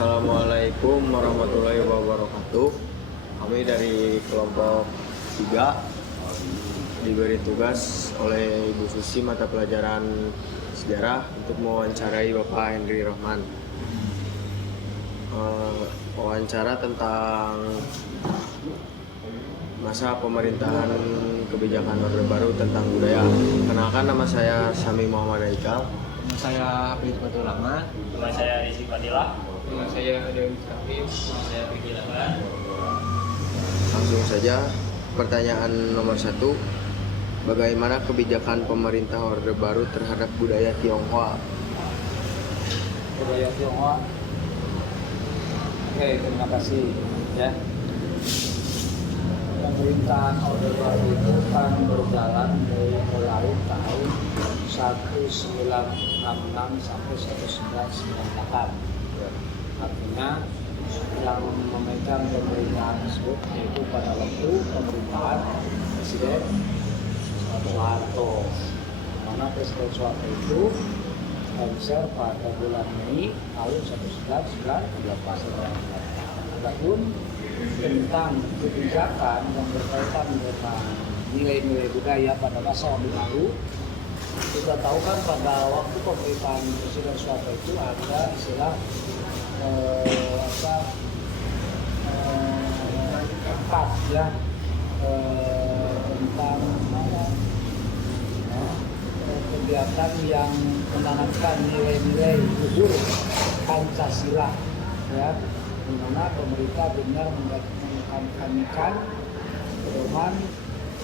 Assalamualaikum warahmatullahi wabarakatuh. Kami dari kelompok 3 diberi tugas oleh Ibu Susi mata pelajaran sejarah untuk mewawancarai Bapak Henry Rahman. Wawancara tentang masa pemerintahan kebijakan Orde Baru tentang budaya. Kenalkan, nama saya Sami Muhammad Haikal. Nama saya Hafiz Fatul Rahman. Nama saya Rizky Fadilah. Nama saya Dewi Kafif. Nama saya Vicky Labaran. Langsung saja, pertanyaan nomor 1. Bagaimana kebijakan pemerintah Orde Baru terhadap budaya Tionghoa? Budaya Tionghoa. Oke, terima kasih ya. Pemerintahan Orde Baru itu kan berjalan dari mulai tahun 1966 sampai 1998. Artinya yang memegang pemerintahan tersebut yaitu pada waktu pemerintahan Presiden Soeharto. Mana Presiden Soeharto itu konser pada bulan Mei tahun 1998. Adapun tentang kebijakan yang berkaitan dengan nilai-nilai budaya pada masa Orde Baru, kita tahu kan pada waktu pemerintahan Presiden Soeharto itu ada istilah empat ya, tentang kegiatan yang menanamkan nilai-nilai luhur Pancasila ya, di mana pemerintah benar mengedepankan pedoman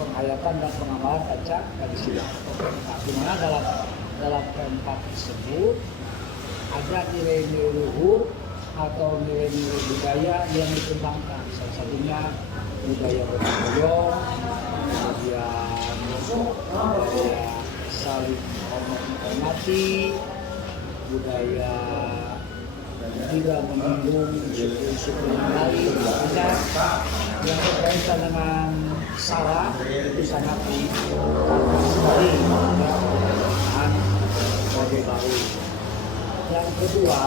penghayatan dan pengawalan Pancasila. Di mana dalam keempat tersebut ada nilai-nilai luhur atau nilai-nilai budaya yang dikembangkan. Salah satunya budaya gotong royong, budaya saling menghormati, budaya tidak menyinggung suku-suku yang lain. Yang berkaitan dengan SARA itu sangat ditekankan sekali pada pemerintahan Orde Baru. Yang kedua,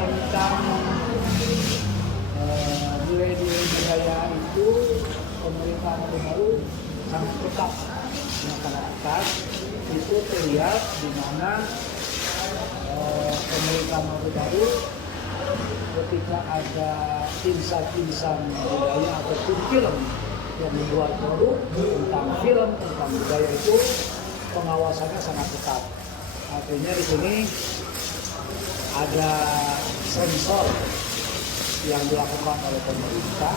tentang nilai-nilai budaya itu pemerintahan Orde Baru sangat ketat. Itu terlihat di mana pemerintahan Orde Baru ketika ada insan-insan budaya ataupun film yang membuat produk tentang film tentang budaya itu pengawasannya sangat ketat. Artinya di sini ada sensor yang dilakukan oleh pemerintah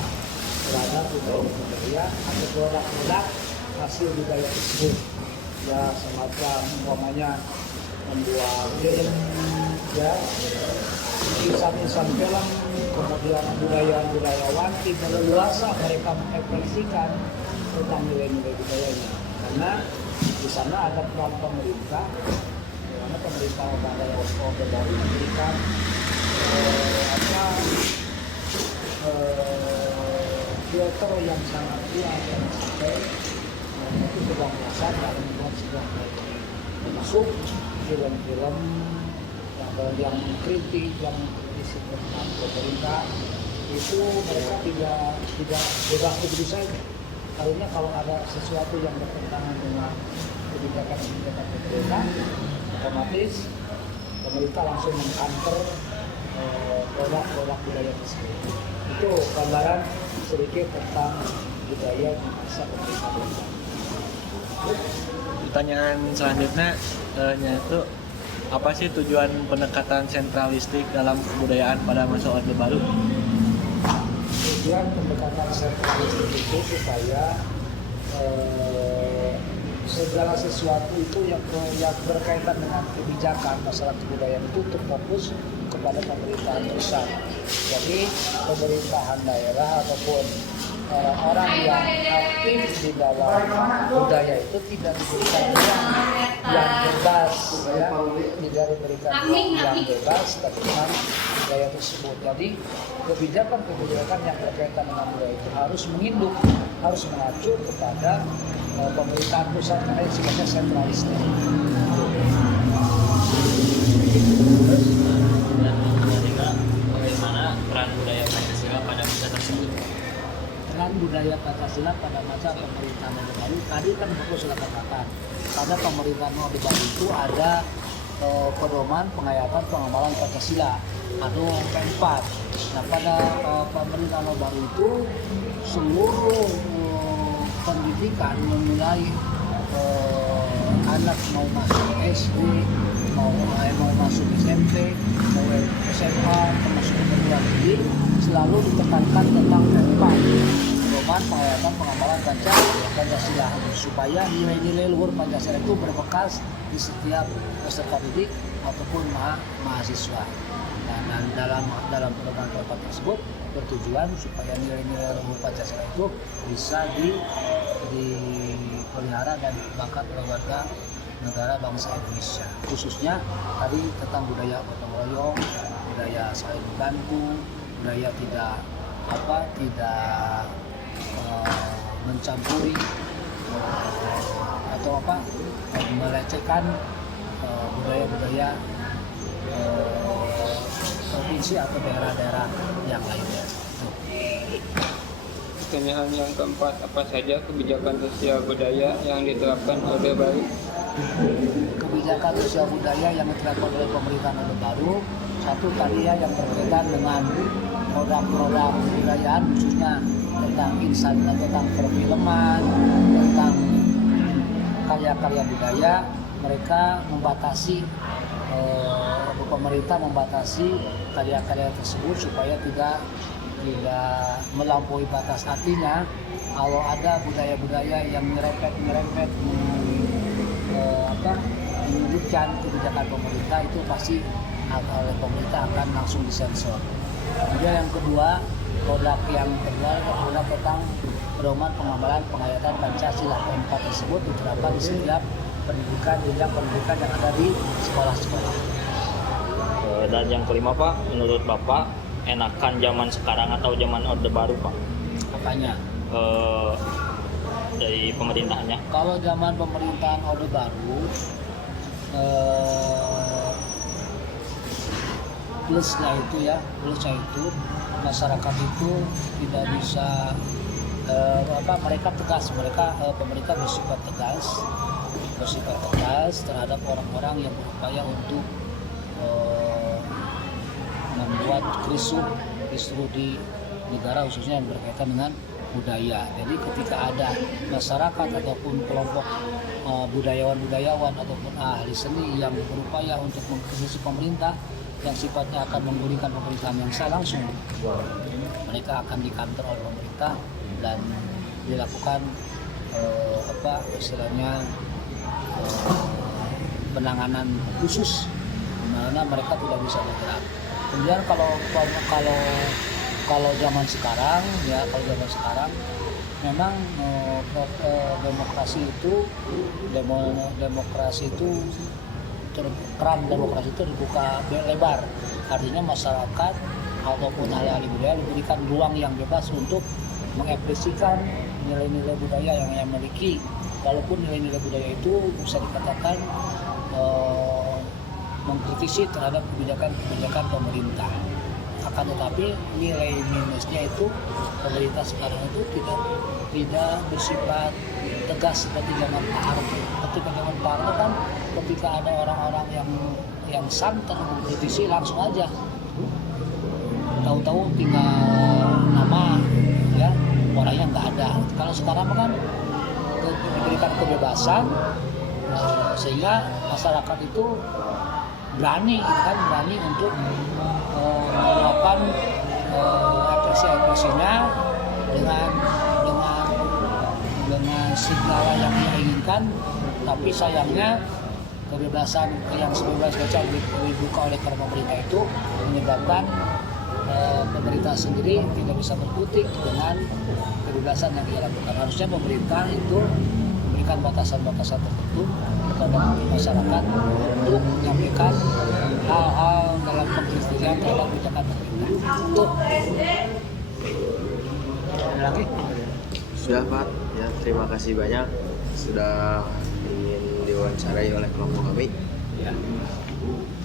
terhadap budaya atau produk-produk hasil budaya tersebut. Ya, semacam umpamanya membuat film, ya, insan-insan film, kemudian budayawan tidak leluasa mereka mengekspresikan tentang nilai-nilai budayanya, karena di sana ada peran pemerintah, di mana pemerintah Orde Baru memberikan filter yang sangat kuat dan sampai itu kebanggasan dan membuat sebuah termasuk film-film yang kritik, yang mengkritisi tentang pemerintah itu mereka tidak bebas begitu saja. Karena kalau ada sesuatu yang bertentangan dengan kebijakan pemerintah, otomatis pemerintah langsung mengkanter produk-produk budaya tersebut. Itu gambaran sedikit tentang budaya di masa pemerintahan. Pertanyaan selanjutnya yaitu apa sih tujuan pendekatan sentralistik dalam kebudayaan pada masa Orde Baru? Tujuan pendekatan sentralistik itu supaya segala sesuatu itu yang berkaitan dengan kebijakan masalah kebudayaan itu terfokus kepada pemerintahan pusat. Jadi pemerintahan daerah ataupun orang-orang yang aktif di dalam budaya itu tidak diberikan ruang yang bebas, ya, tidak diberikan ruang yang bebas tentang budaya tersebut. Jadi kebijakan yang berkaitan dengan budaya itu harus menginduk, harus mengacu kepada pemerintahan pusat karena sifatnya sentralistik. budaya Pancasila pada masa pemerintahan Orde Baru. Tadi kan Bapak sudah katakan, pada pemerintahan Orde Baru itu ada pedoman penghayatan pengamalan Pancasila atau P4. Nah, pada pemerintahan Orde Baru itu seluruh pendidikan memulai anak mau masuk SD, mau masuk SMP, mau SMA, termasuk perguruan tinggi, selalu ditekankan tentang P4, pedoman penghayatan pengamalan Pancasila, supaya nilai-nilai luhur Pancasila itu berbekas di setiap peserta didik ataupun mahasiswa. Nah, dalam pedoman P4 tersebut bertujuan supaya nilai-nilai luhur Pancasila itu bisa dipelihara dan dikembangkan oleh warga negara bangsa Indonesia, khususnya tadi tentang budaya gotong royong, budaya saling membantu, budaya tidak mencampuri atau melecehkan budaya-budaya provinsi atau daerah-daerah yang lainnya. Pertanyaan yang keempat, apa saja kebijakan sosial budaya yang diterapkan Orde Baru? Kebijakan sosial budaya yang diterapkan oleh pemerintahan Orde Baru, satu tadi ya yang berkaitan dengan program-program kebudayaan, khususnya tentang insan, tentang perfilman, tentang karya-karya budaya. Mereka membatasi, pemerintah membatasi karya-karya tersebut supaya tidak melampaui batas. Artinya kalau ada budaya-budaya yang merepet menyudutkan kebijakan pemerintah, itu pasti oleh pemerintah akan langsung disensor. Kemudian yang kedua, produk tentang pedoman pengamalan penghayatan Pancasila P4 tersebut diterapkan di setiap jenjang pendidikan yang ada di sekolah-sekolah. Dan yang kelima Pak, menurut Bapak enakan zaman sekarang atau zaman Orde Baru Pak? Apanya? Dari pemerintahannya. Kalau zaman pemerintahan Orde Baru, plusnya itu masyarakat itu tidak bisa mereka tegas, pemerintah bersifat tegas terhadap orang-orang yang berupaya untuk membuat kisruh di negara, khususnya yang berkaitan dengan budaya. Jadi ketika ada masyarakat ataupun kelompok budayawan ataupun ahli seni yang berupaya untuk mengkritisi pemerintah yang sifatnya akan menggulingkan pemerintahan yang sah, langsung mereka akan dikantor oleh pemerintah dan dilakukan penanganan khusus di mana mereka tidak bisa bergerak. Kemudian kalau zaman sekarang memang demokrasi itu keran demokrasi itu dibuka lebar. Artinya masyarakat ataupun ahli-ahli budaya diberikan ruang yang bebas untuk mengekspresikan nilai-nilai budaya yang ia miliki. Walaupun nilai-nilai budaya itu bisa dikatakan mengkritisi terhadap kebijakan pemerintah. Akan tetapi nilai minusnya itu pemerintah sekarang itu tidak bersifat tegas seperti zaman Pak Harto. Ketika zaman Pak Harto kan ketika ada orang-orang yang santai mengkritisi langsung aja, tahu-tahu tinggal nama ya orangnya nggak ada. Kalau sekarang kan diberikan kebebasan sehingga masyarakat itu berani untuk melakukan ekspresi-ekspresinya dengan segala yang dia inginkan. Tapi sayangnya kebebasan yang sebebas-bebasnya dibuka oleh pemerintah itu menyebabkan pemerintah sendiri tidak bisa berkutik dengan kebebasan yang dia lakukan. Harusnya pemerintah itu memberikan batasan-batasan tertentu kepada masyarakat untuk menyampaikan hal-hal dalam pengkritisian terhadap kebijakan pemerintah. Untuk ada lagi? Sudah Pak, ya terima kasih banyak sudah ingin diwawancarai oleh kelompok kami. Ya.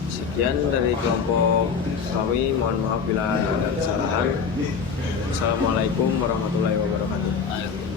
Sekian dari kelompok kami, mohon maaf bila ada kesalahan. Assalamualaikum warahmatullahi wabarakatuh.